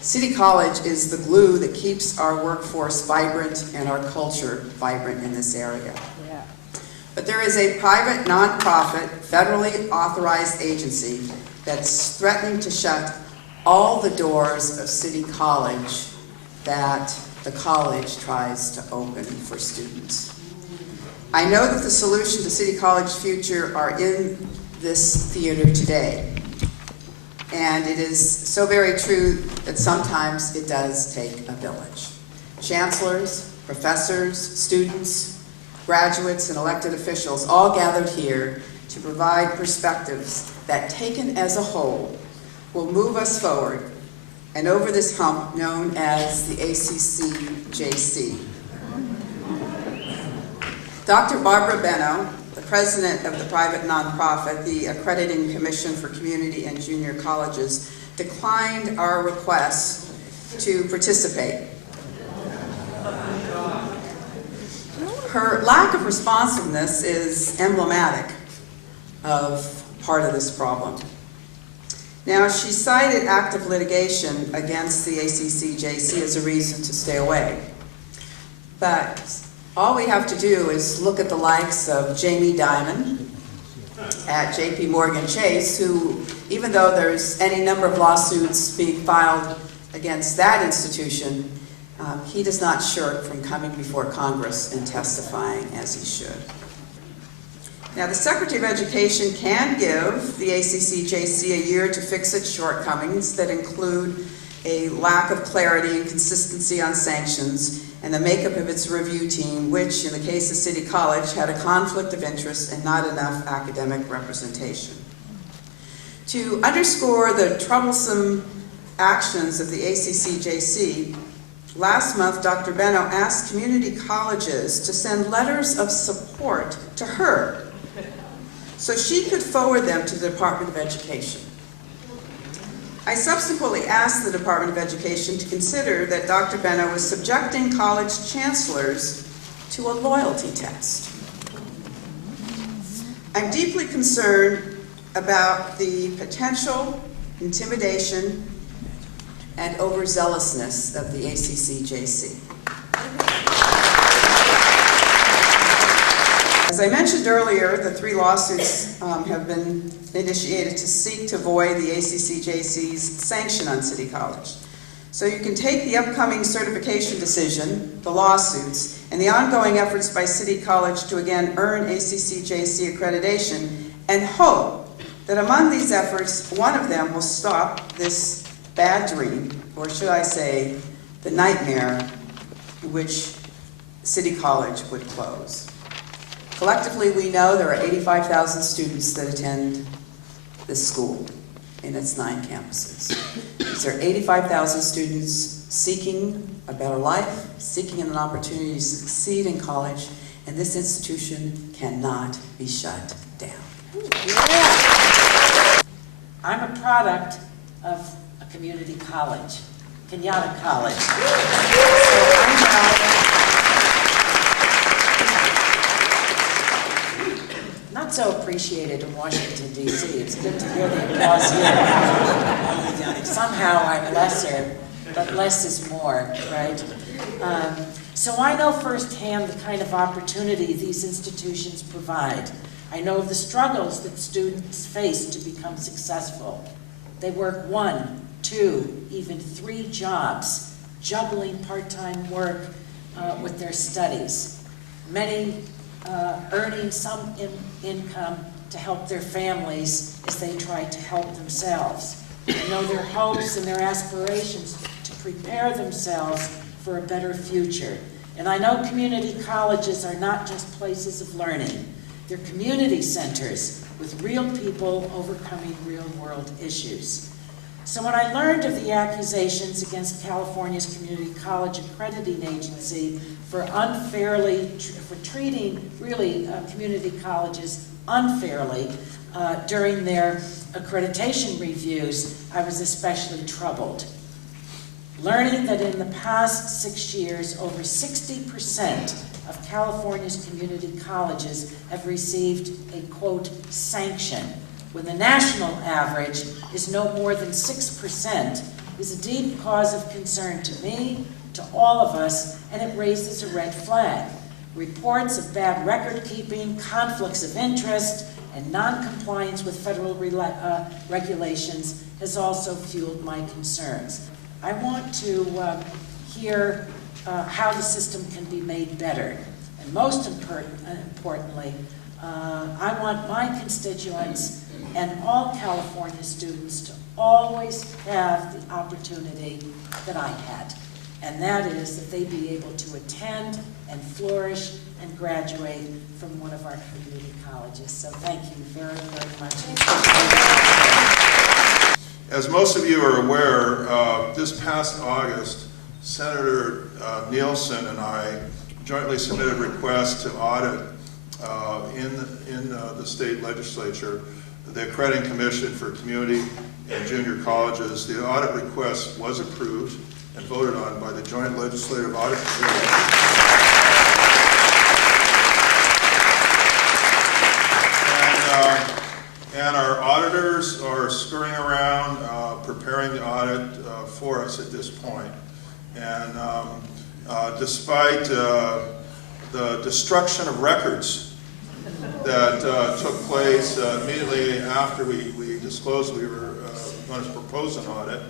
City College is the glue that keeps our workforce vibrant and our culture vibrant in this area. Yeah. But there is a private, nonprofit, federally authorized agency that's threatening to shut all the doors of City College that the college tries to open for students. I know that the solution to City College future are in this theater today. And it is so very true that sometimes it does take a village. Chancellors, professors, students, graduates, and elected officials all gathered here to provide perspectives that, taken as a whole, will move us forward and over this hump known as the ACCJC. Dr. Barbara Benno, the president of the private nonprofit, the Accrediting Commission for Community and Junior Colleges, declined our request to participate. Her lack of responsiveness is emblematic of part of this problem. Now, she cited active litigation against the ACCJC as a reason to stay away. But all we have to do is look at the likes of Jamie Dimon at JP Morgan Chase, who, even though there's any number of lawsuits being filed against that institution, he does not shirk from coming before Congress and testifying as he should. Now, the Secretary of Education can give the ACCJC a year to fix its shortcomings that include a lack of clarity and consistency on sanctions and the makeup of its review team, which, in the case of City College, had a conflict of interest and not enough academic representation. To underscore the troublesome actions of the ACCJC, last month, Dr. Benno asked community colleges to send letters of support to her so she could forward them to the Department of Education. I subsequently asked the Department of Education to consider that Dr. Benno was subjecting college chancellors to a loyalty test. I'm deeply concerned about the potential intimidation and overzealousness of the ACCJC. As I mentioned earlier, the 3 lawsuits have been initiated to seek to void the ACCJC's sanction on City College. So you can take the upcoming certification decision, the lawsuits, and the ongoing efforts by City College to again earn ACCJC accreditation and hope that among these efforts, one of them will stop this bad dream, or should I say, the nightmare in which City College would close. Collectively, we know there are 85,000 students that attend this school in its 9 campuses. These are 85,000 students seeking a better life, seeking an opportunity to succeed in college, and this institution cannot be shut down. Yeah. I'm a product of a community college, Kenyatta College. So I'm now not so appreciated in Washington, D.C. It's good to hear the applause here. Somehow I'm lesser, but less is more, right? So I know firsthand the kind of opportunity these institutions provide. I know of the struggles that students face to become successful. They work 1, 2, even 3 jobs, juggling part-time work with their studies. Many earning some income to help their families as they try to help themselves. I know their hopes and their aspirations to prepare themselves for a better future. And I know community colleges are not just places of learning. They're community centers with real people overcoming real-world issues. So when I learned of the accusations against California's Community College Accrediting Agency for treating really community colleges unfairly during their accreditation reviews, I was especially troubled. Learning that in the past 6 years, over 60% of California's community colleges have received a, quote, sanction, when the national average is no more than 6%, is a deep cause of concern to me, to all of us, and it raises a red flag. Reports of bad record keeping, conflicts of interest, and non-compliance with federal regulations has also fueled my concerns. I want to hear how the system can be made better. And most importantly, I want my constituents and all California students to always have the opportunity that I had. And that is that they be able to attend and flourish and graduate from one of our community colleges. So thank you very, very much. As most of you are aware, this past August, Senator Nielsen and I jointly submitted a request to audit in the state legislature the Accrediting Commission for Community and Junior Colleges. The audit request was approved and voted on by the Joint Legislative Audit Committee. And our auditors are scurrying around preparing the audit for us at this point. And despite the destruction of records that took place immediately after we disclosed we were going to propose an audit,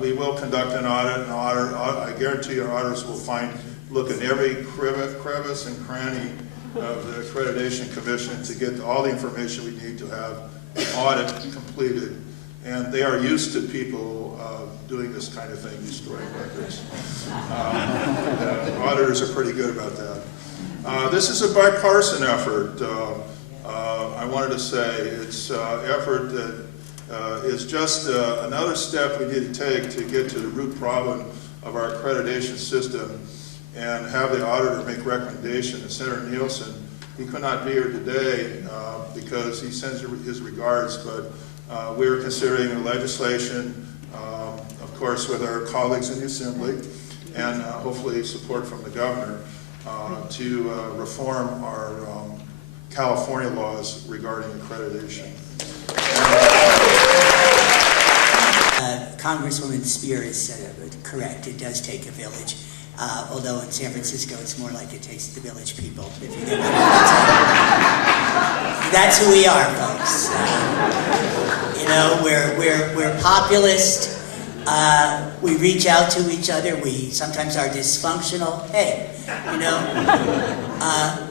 we will conduct an audit, and I guarantee our auditors will look at every crevice and cranny of the Accreditation Commission to get all the information we need to have an audit completed. And they are used to people doing this kind of thing, destroying records. Auditors are pretty good about that. This is a bipartisan effort. I wanted to say it's an effort that is just another step we need to take to get to the root problem of our accreditation system and have the auditor make recommendations. And Senator Nielsen, he could not be here today because he sends his regards, but we're considering the legislation, of course, with our colleagues in the Assembly, and hopefully support from the governor to reform our California laws regarding accreditation. Congresswoman Speier is correct. It does take a village. Although in San Francisco, it's more like it takes the village people. If you get what I'm saying. That's who we are, folks. You know, we're populist. We reach out to each other. We sometimes are dysfunctional. Hey, you know.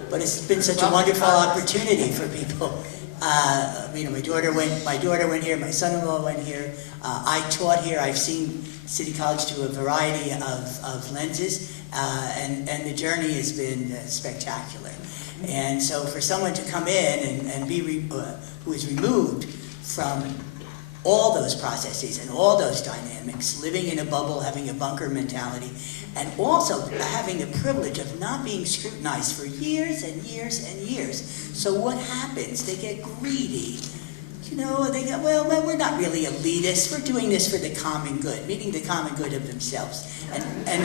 But it's been such a wonderful opportunity for people. You know, my daughter went here. My son-in-law went here. I taught here. I've seen City College through a variety of lenses, and the journey has been spectacular. And so, for someone to come in and be who is removed from all those processes and all those dynamics, living in a bubble, having a bunker mentality, and also having the privilege of not being scrutinized for years and years and years. So what happens? They get greedy. You know, they go, well, we're not really elitists. We're doing this for the common good, meaning the common good of themselves. And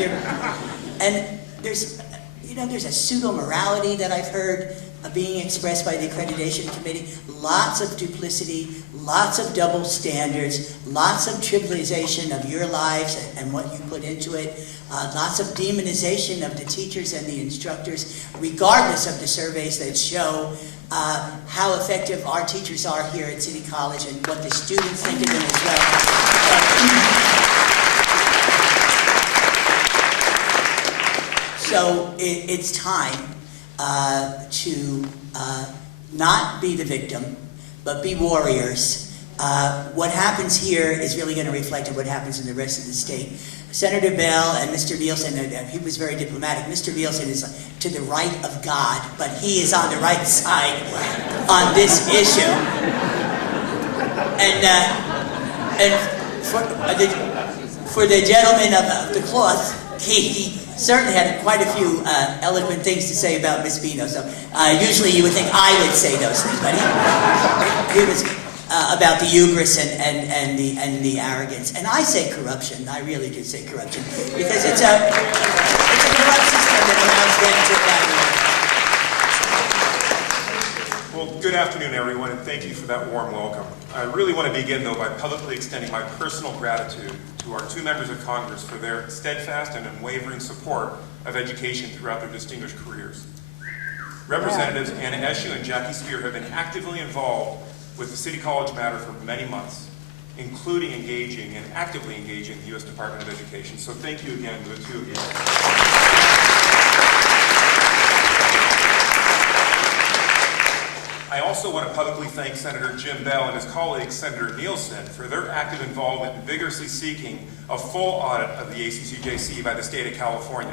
there's, you know, there's a pseudo-morality that I've heard being expressed by the Accreditation Committee. Lots of duplicity, lots of double standards, lots of trivialization of your lives and what you put into it, lots of demonization of the teachers and the instructors, regardless of the surveys that show how effective our teachers are here at City College and what the students think of them as well. So it's time to not be the victim, but be warriors. What happens here is really going to reflect on what happens in the rest of the state. Senator Beall and Mr. Nielsen, he was very diplomatic. Mr. Nielsen is to the right of God, but he is on the right side on this issue. And for the gentleman of the cloth, he certainly had quite a few eloquent things to say about Ms. Beano. So usually you would think I would say those things, but he was about the hubris and the arrogance. And I say corruption. I really do say corruption because it's a corrupt system that allows them to evaluate. Well, good afternoon, everyone, and thank you for that warm welcome. I really want to begin, though, by publicly extending my personal gratitude to our two members of Congress for their steadfast and unwavering support of education throughout their distinguished careers. Representatives Anna Eshoo and Jackie Speier have been actively involved with the City College matter for many months, including engaging and actively engaging the U.S. Department of Education. So thank you again to the two of you. I also want to publicly thank Senator Jim Beall and his colleague, Senator Nielsen, for their active involvement in vigorously seeking a full audit of the ACCJC by the state of California.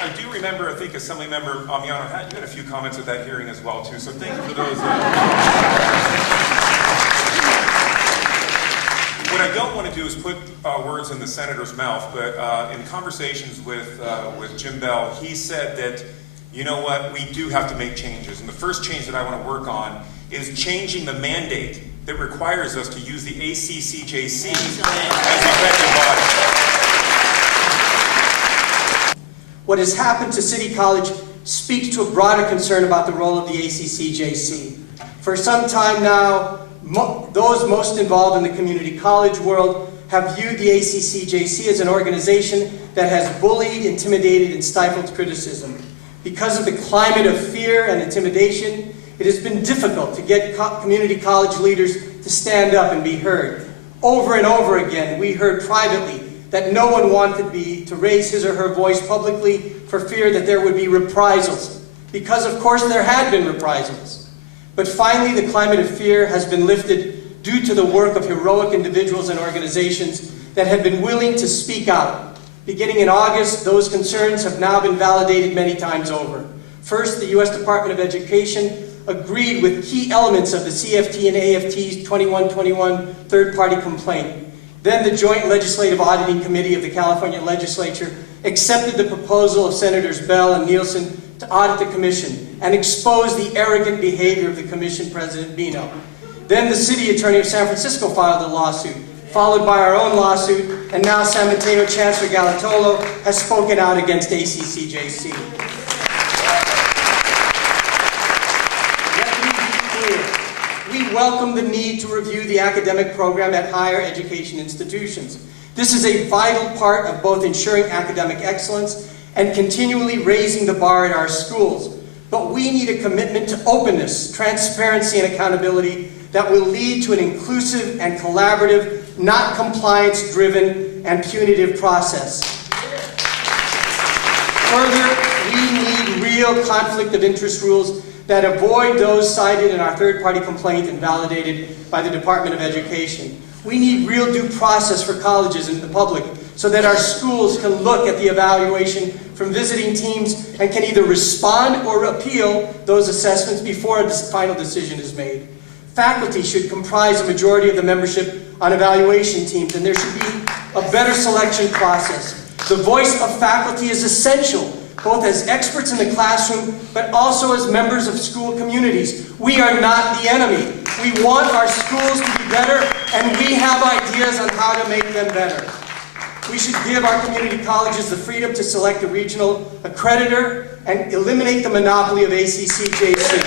I do remember, I think Assemblymember Ammiano, you had a few comments at that hearing as well, too, so thank you for those. What I don't want to do is put words in the senator's mouth, but in conversations with Jim Beall, he said that, you know what, we do have to make changes. And the first change that I want to work on is changing the mandate that requires us to use the ACCJC as the effective body. What has happened to City College speaks to a broader concern about the role of the ACCJC. For some time now, those most involved in the community college world have viewed the ACCJC as an organization that has bullied, intimidated, and stifled criticism. Because of the climate of fear and intimidation, it has been difficult to get community college leaders to stand up and be heard. Over and over again, we heard privately that no one wanted to raise his or her voice publicly for fear that there would be reprisals. Because, of course, there had been reprisals. But finally, the climate of fear has been lifted due to the work of heroic individuals and organizations that have been willing to speak out. Beginning in August, those concerns have now been validated many times over. First, the U.S. Department of Education agreed with key elements of the CFT and AFT's 2121 third-party complaint. Then the Joint Legislative Auditing Committee of the California Legislature accepted the proposal of Senators Beall and Nielsen to audit the Commission and expose the arrogant behavior of the Commission President Beall. Then the City Attorney of San Francisco filed a lawsuit, followed by our own lawsuit, and now San Mateo Chancellor Galatolo has spoken out against ACCJC. We welcome the need to review the academic program at higher education institutions. This is a vital part of both ensuring academic excellence and continually raising the bar at our schools. But we need a commitment to openness, transparency, and accountability that will lead to an inclusive and collaborative, not compliance-driven and punitive process. Further, we need real conflict of interest rules that avoid those cited in our third-party complaint and validated by the Department of Education. We need real due process for colleges and the public so that our schools can look at the evaluation from visiting teams and can either respond or appeal those assessments before a final decision is made. Faculty should comprise a majority of the membership on evaluation teams, and there should be a better selection process. The voice of faculty is essential, both as experts in the classroom, but also as members of school communities. We are not the enemy. We want our schools to be better, and we have ideas on how to make them better. We should give our community colleges the freedom to select a regional accreditor and eliminate the monopoly of ACCJC.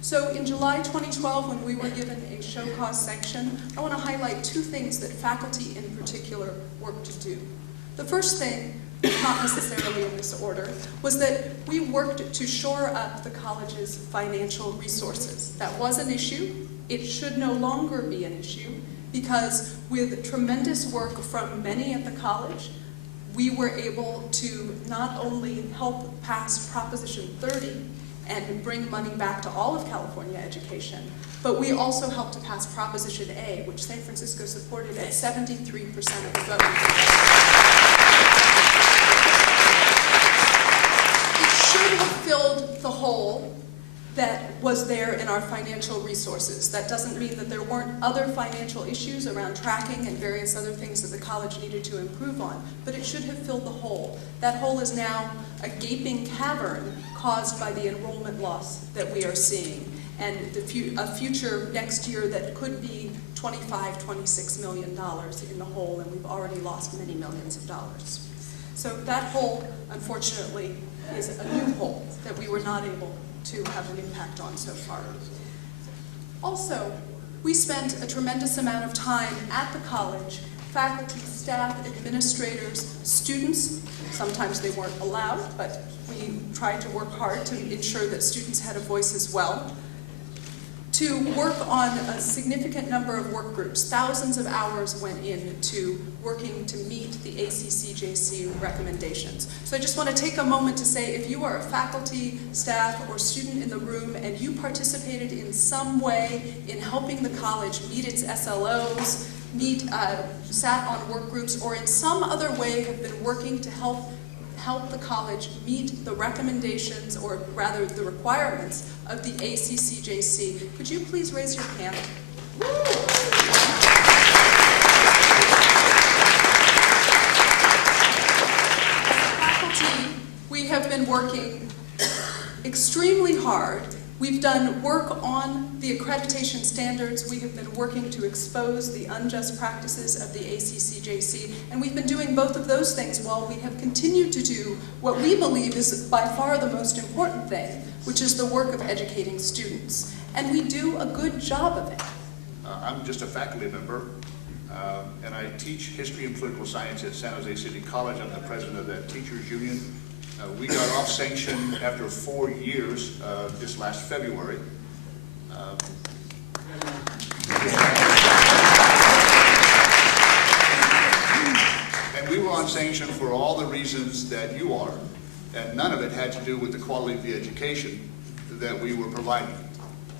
So in July 2012, when we were given a show cause sanction, I want to highlight two things that faculty in particular worked to do. The first thing, not necessarily in this order, was that we worked to shore up the college's financial resources. That was an issue. It should no longer be an issue, because with tremendous work from many at the college, we were able to not only help pass Proposition 30 and bring money back to all of California education, but we also helped to pass Proposition A, which San Francisco supported at 73% of the vote. Should have filled the hole that was there in our financial resources. That doesn't mean that there weren't other financial issues around tracking and various other things that the college needed to improve on, but it should have filled the hole. That hole is now a gaping cavern caused by the enrollment loss that we are seeing, and a future next year that could be $25–26 million in the hole, and we've already lost many millions of dollars. So that hole, unfortunately, is a new hole that we were not able to have an impact on so far. Also, we spent a tremendous amount of time at the college, faculty, staff, administrators, students. Sometimes they weren't allowed, but we tried to work hard to ensure that students had a voice as well, to work on a significant number of work groups. Thousands of hours went into working to meet the ACCJC recommendations. So I just want to take a moment to say, if you are a faculty, staff, or student in the room and you participated in some way in helping the college meet its SLOs, sat on work groups, or in some other way have been working to help the college meet the recommendations, or rather the requirements of the ACCJC, could you please raise your hand? Faculty, we have been working extremely hard. We've done work on the accreditation standards. We have been working to expose the unjust practices of the ACCJC, and we've been doing both of those things while we have continued to do what we believe is by far the most important thing, which is the work of educating students. And we do a good job of it. I'm just a faculty member, and I teach history and political science at San Jose City College. I'm the president of that teachers union. We got off sanction after 4 years this last February. And we were on sanction for all the reasons that you are, and none of it had to do with the quality of the education that we were providing.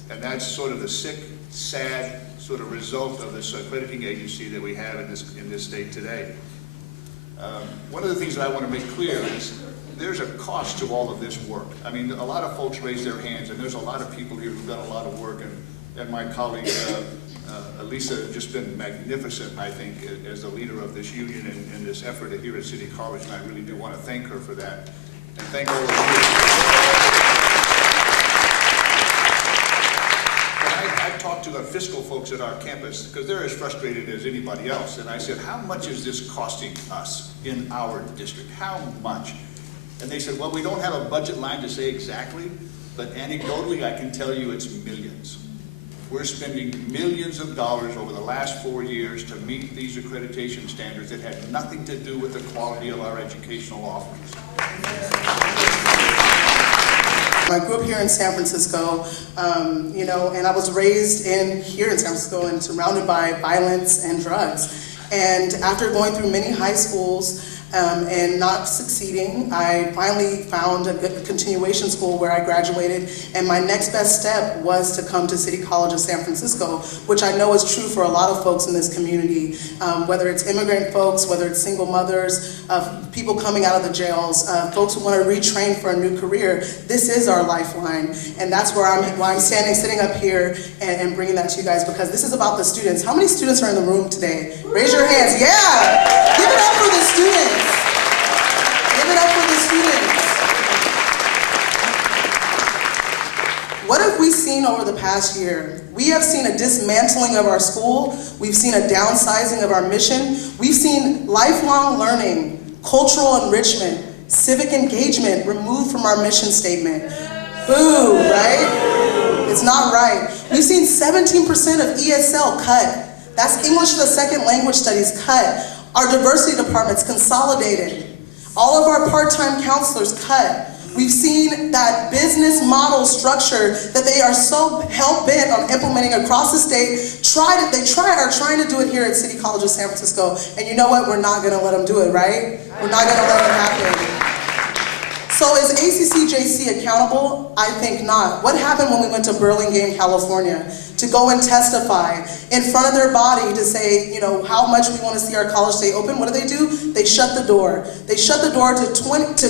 And that's sort of the sick, sad sort of result of this accrediting agency that we have in this state today. One of the things that I want to make clear is there's a cost to all of this work. I mean, a lot of folks raise their hands, and there's a lot of people here who've done a lot of work, and my colleague Lisa has just been magnificent, I think, as the leader of this union and this effort here at City College, and I really do want to thank her for that. And thank all of you. I've talked to the fiscal folks at our campus, because they're as frustrated as anybody else, and I said, how much is this costing us in our district? How much? And they said, well, we don't have a budget line to say exactly, but anecdotally I can tell you it's millions. We're spending millions of dollars over the last 4 years to meet these accreditation standards that had nothing to do with the quality of our educational offerings. I grew up here in San Francisco, and I was raised here in San Francisco and surrounded by violence and drugs. And after going through many high schools and not succeeding, I finally found a good continuation school where I graduated, and my next best step was to come to City College of San Francisco, which I know is true for a lot of folks in this community, whether it's immigrant folks, whether it's single mothers, people coming out of the jails, folks who want to retrain for a new career. This is our lifeline, and that's why I'm sitting up here and bringing that to you guys, because this is about the students. How many students are in the room today? Raise your hands. Yeah! Give it up for the students. Give it up for the students. What have we seen over the past year? We have seen a dismantling of our school. We've seen a downsizing of our mission. We've seen lifelong learning, cultural enrichment, civic engagement removed from our mission statement. Boo, right? It's not right. We've seen 17% of ESL cut. That's English as a Second Language Studies cut. Our diversity departments consolidated. All of our part-time counselors cut. We've seen that business model structure that they are so hell-bent on implementing across the state. Are trying to do it here at City College of San Francisco. And you know what? We're not going to let them do it, right? We're not going to let it happen. So is ACCJC accountable? I think not. What happened when we went to Burlingame, California to go and testify in front of their body to say, how much we want to see our college stay open? What do? They shut the door. They shut the door to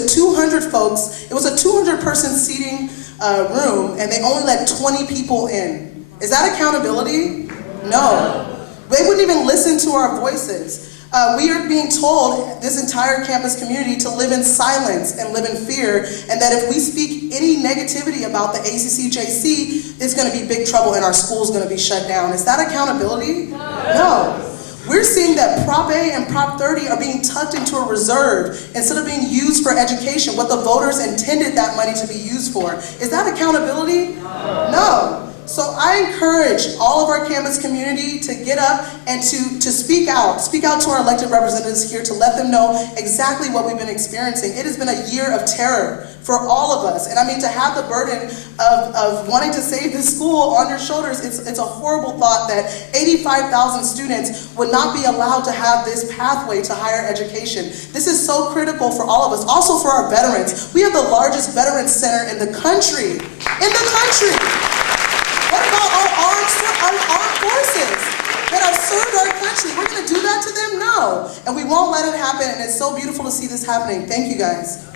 200 folks. It was a 200-person seating room, and they only let 20 people in. Is that accountability? No. They wouldn't even listen to our voices. We are being told, this entire campus community, to live in silence and live in fear, and that if we speak any negativity about the ACCJC, it's going to be big trouble and our school's going to be shut down. Is that accountability? No. We're seeing that Prop A and Prop 30 are being tucked into a reserve instead of being used for education, what the voters intended that money to be used for. Is that accountability? No. So I encourage all of our campus community to get up and to speak out to our elected representatives here to let them know exactly what we've been experiencing. It has been a year of terror for all of us. And I mean, to have the burden of wanting to save this school on your shoulders, it's a horrible thought that 85,000 students would not be allowed to have this pathway to higher education. This is so critical for all of us, also for our veterans. We have the largest veterans center in the country. What about our armed forces that have served our country? We're going to do that to them? No. And we won't let it happen, and it's so beautiful to see this happening. Thank you, guys.